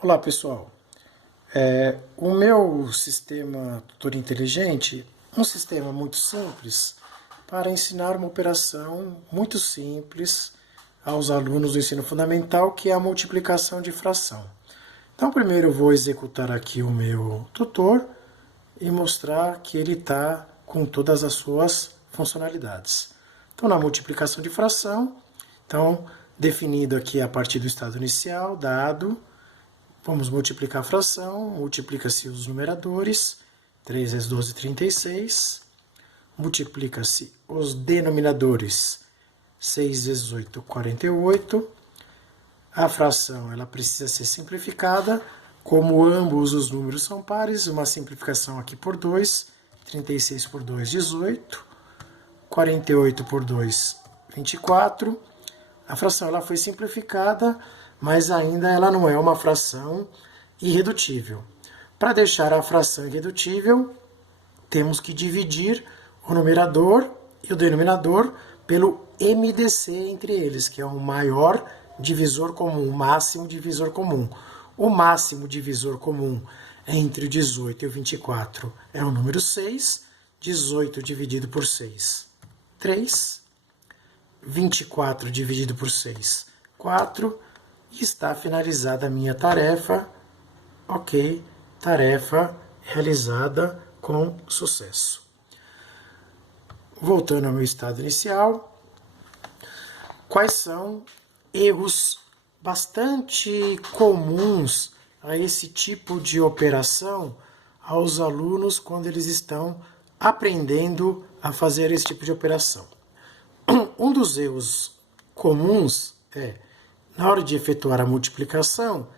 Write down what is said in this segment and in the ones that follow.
Olá pessoal, o meu sistema tutor inteligente é um sistema muito simples para ensinar uma operação muito simples aos alunos do ensino fundamental, que é a multiplicação de fração. Então primeiro eu vou executar aqui o meu tutor e mostrar que ele está com todas as suas funcionalidades. Então na multiplicação de fração, definido aqui a partir do estado inicial, dado, vamos multiplicar a fração, multiplica-se os numeradores, 3 vezes 12, 36. Multiplica-se os denominadores, 6 vezes 8, 48. A fração ela precisa ser simplificada, como ambos os números são pares, uma simplificação aqui por 2, 36 por 2, 18, 48 por 2, 24. A fração ela foi simplificada, mas ainda ela não é uma fração irredutível. Para deixar a fração irredutível, temos que dividir o numerador e o denominador pelo MDC entre eles, que é o maior divisor comum, o máximo divisor comum. O máximo divisor comum entre o 18 e o 24 é o número 6, 18 dividido por 6, 3, 24 dividido por 6, 4, e está finalizada a minha tarefa. Ok, tarefa realizada com sucesso. Voltando ao meu estado inicial, quais são erros bastante comuns a esse tipo de operação aos alunos quando eles estão aprendendo a fazer esse tipo de operação? Um dos erros comuns é, na hora de efetuar a multiplicação,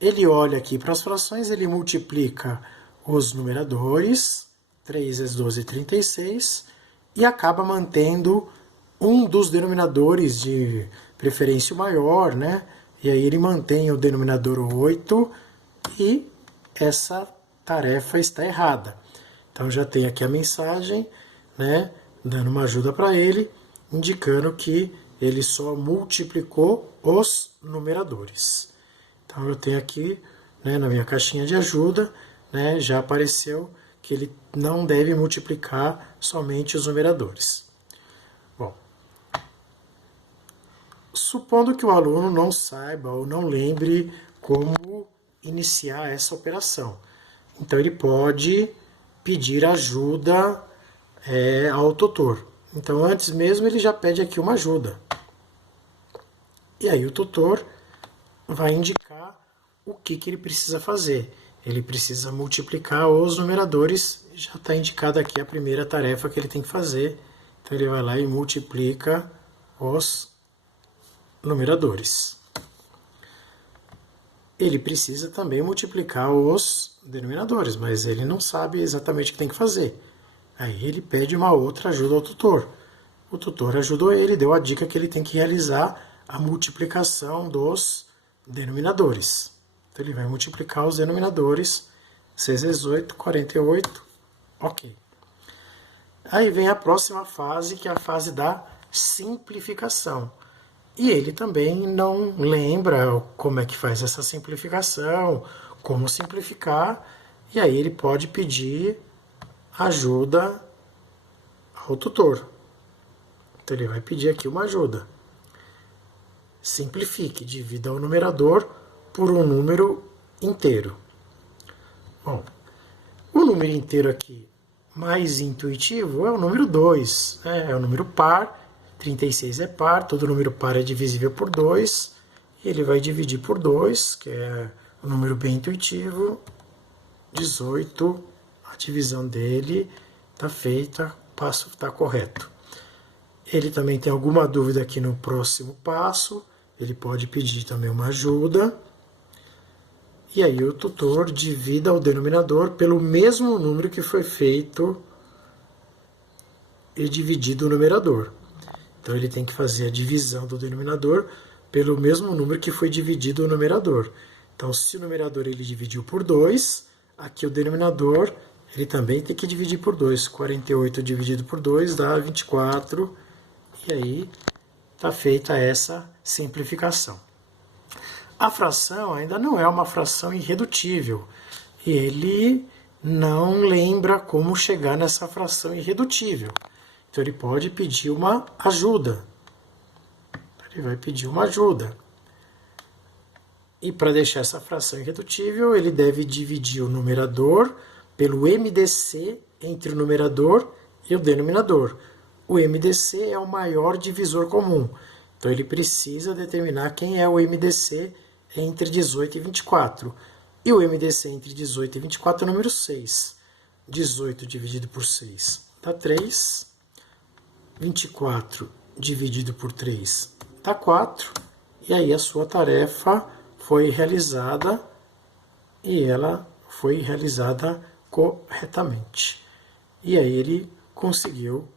ele olha aqui para as frações, ele multiplica os numeradores, 3 vezes 12, 36, e acaba mantendo um dos denominadores de preferência maior, né? E aí ele mantém o denominador 8 e essa tarefa está errada. Então já tem aqui a mensagem, né, dando uma ajuda para ele, indicando que ele só multiplicou os numeradores. Então eu tenho aqui, né, na minha caixinha de ajuda, né, já apareceu que ele não deve multiplicar somente os numeradores. Bom, supondo que o aluno não saiba ou não lembre como iniciar essa operação, então ele pode pedir ajuda ao tutor. Então antes mesmo ele já pede aqui uma ajuda. E aí o tutor vai indicar o que ele precisa fazer. Ele precisa multiplicar os numeradores, já está indicada aqui a primeira tarefa que ele tem que fazer. Então ele vai lá e multiplica os numeradores. Ele precisa também multiplicar os denominadores, mas ele não sabe exatamente o que tem que fazer. Aí ele pede uma outra ajuda ao tutor. O tutor ajudou ele, deu a dica que ele tem que realizar a multiplicação dos denominadores. Então ele vai multiplicar os denominadores, 6 vezes 8, 48, ok. Aí vem a próxima fase, que é a fase da simplificação. E ele também não lembra como é que faz essa simplificação, como simplificar, e aí ele pode pedir ajuda ao tutor. Então ele vai pedir aqui uma ajuda. Simplifique, divida o numerador por um número inteiro. Bom, o número inteiro aqui mais intuitivo é o número 2, é o número par, 36 é par, todo número par é divisível por 2, e ele vai dividir por 2, que é um número bem intuitivo, 18, a divisão dele está feita, o passo está correto. Ele também tem alguma dúvida aqui no próximo passo, ele pode pedir também uma ajuda. E aí o tutor divida o denominador pelo mesmo número que foi feito e dividido o numerador. Então ele tem que fazer a divisão do denominador pelo mesmo número que foi dividido o numerador. Então se o numerador ele dividiu por 2, aqui o denominador ele também tem que dividir por 2. 48 dividido por 2 dá 24. E aí está feita essa simplificação. A fração ainda não é uma fração irredutível. E ele não lembra como chegar nessa fração irredutível. Então ele pode pedir uma ajuda. Ele vai pedir uma ajuda. E para deixar essa fração irredutível, ele deve dividir o numerador pelo MDC entre o numerador e o denominador. O MDC é o maior divisor comum. Então ele precisa determinar quem é o MDC entre 18 e 24. E o MDC entre 18 e 24 é o número 6. 18 dividido por 6 dá 3. 24 dividido por 3 dá 4. E aí a sua tarefa foi realizada e ela foi realizada corretamente. E aí ele conseguiu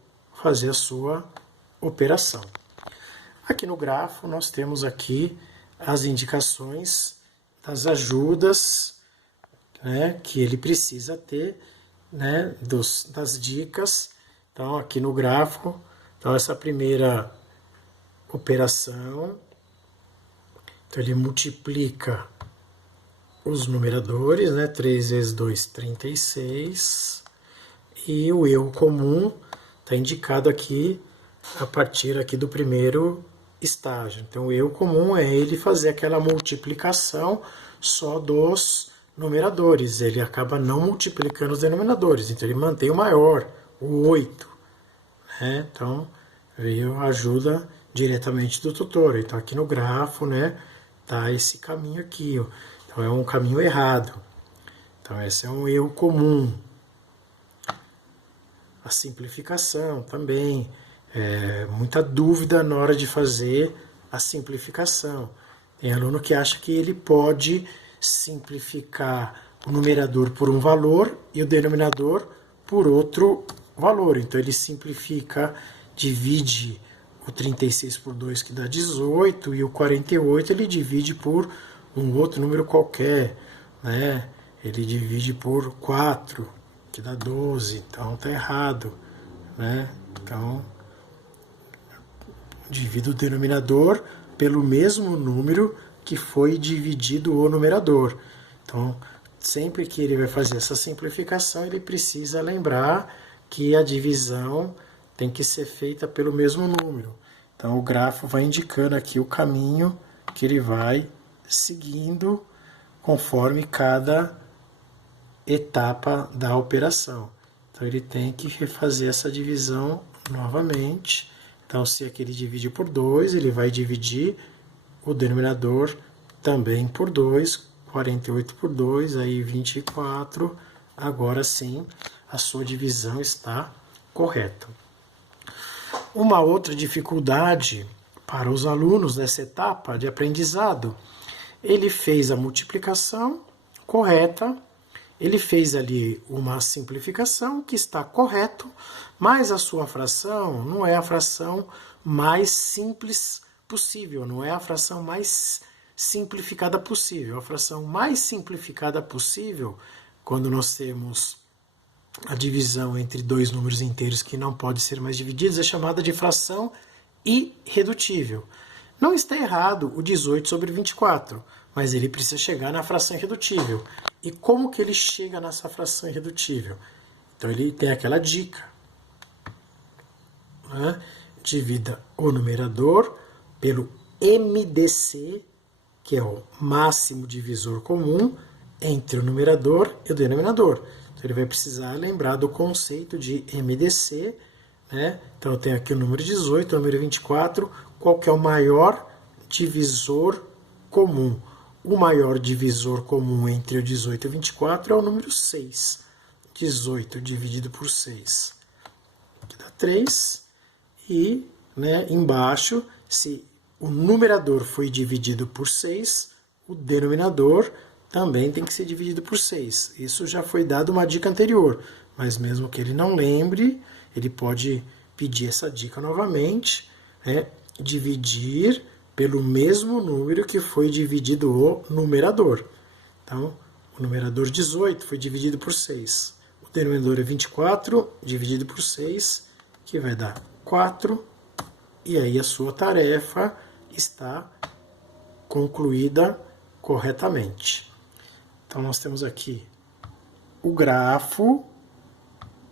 fazer a sua operação. Aqui no grafo nós temos aqui as indicações das ajudas, né, que ele precisa ter, né, das dicas. Então aqui no gráfico, então essa primeira operação, então ele multiplica os numeradores, né, 3 vezes 2, 36, e o erro comum está indicado aqui a partir aqui do primeiro estágio. Então o erro comum é ele fazer aquela multiplicação só dos numeradores, ele acaba não multiplicando os denominadores, então ele mantém o maior, o 8. Né? Então veio a ajuda diretamente do tutor. Então aqui no grafo, né, tá esse caminho aqui, ó. Então é um caminho errado. Então esse é um erro comum. A simplificação também, muita dúvida na hora de fazer a simplificação. Tem aluno que acha que ele pode simplificar o numerador por um valor e o denominador por outro valor. Então ele simplifica, divide o 36 por 2, que dá 18, e o 48 ele divide por um outro número qualquer, né? Ele divide por 4, que dá 12, então tá errado, né? Então, divide o denominador pelo mesmo número que foi dividido o numerador. Então, sempre que ele vai fazer essa simplificação, ele precisa lembrar que a divisão tem que ser feita pelo mesmo número. Então, o grafo vai indicando aqui o caminho que ele vai seguindo conforme cada etapa da operação. Então, ele tem que refazer essa divisão novamente. Então, se aqui ele divide por 2, ele vai dividir o denominador também por 2, 48 por 2, aí 24. Agora sim, a sua divisão está correta. Uma outra dificuldade para os alunos nessa etapa de aprendizado, ele fez a multiplicação correta, ele fez ali uma simplificação que está correto, mas a sua fração não é a fração mais simples possível, não é a fração mais simplificada possível. A fração mais simplificada possível, quando nós temos a divisão entre dois números inteiros que não podem ser mais divididos, é chamada de fração irredutível. Não está errado o 18 sobre 24, mas ele precisa chegar na fração irredutível. E como que ele chega nessa fração irredutível? Então ele tem aquela dica, né? Divida o numerador pelo MDC, que é o máximo divisor comum entre o numerador e o denominador. Então ele vai precisar lembrar do conceito de MDC, né? Então eu tenho aqui o número 18, o número 24, qual que é o maior divisor comum? O maior divisor comum entre o 18 e o 24 é o número 6. 18 dividido por 6, que dá 3. E, né, embaixo, se o numerador foi dividido por 6, o denominador também tem que ser dividido por 6. Isso já foi dado uma dica anterior, mas mesmo que ele não lembre, ele pode pedir essa dica novamente, né, dividir pelo mesmo número que foi dividido o numerador. Então, o numerador 18 foi dividido por 6. O denominador é 24, dividido por 6, que vai dar 4. E aí a sua tarefa está concluída corretamente. Então, nós temos aqui o grafo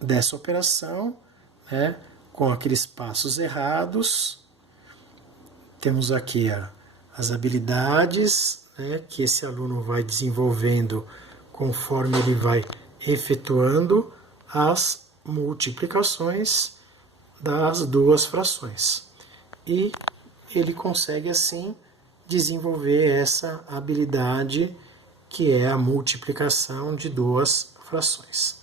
dessa operação, né, com aqueles passos errados. Temos aqui as habilidades, né, que esse aluno vai desenvolvendo conforme ele vai efetuando as multiplicações das duas frações. E ele consegue, assim, desenvolver essa habilidade que é a multiplicação de duas frações.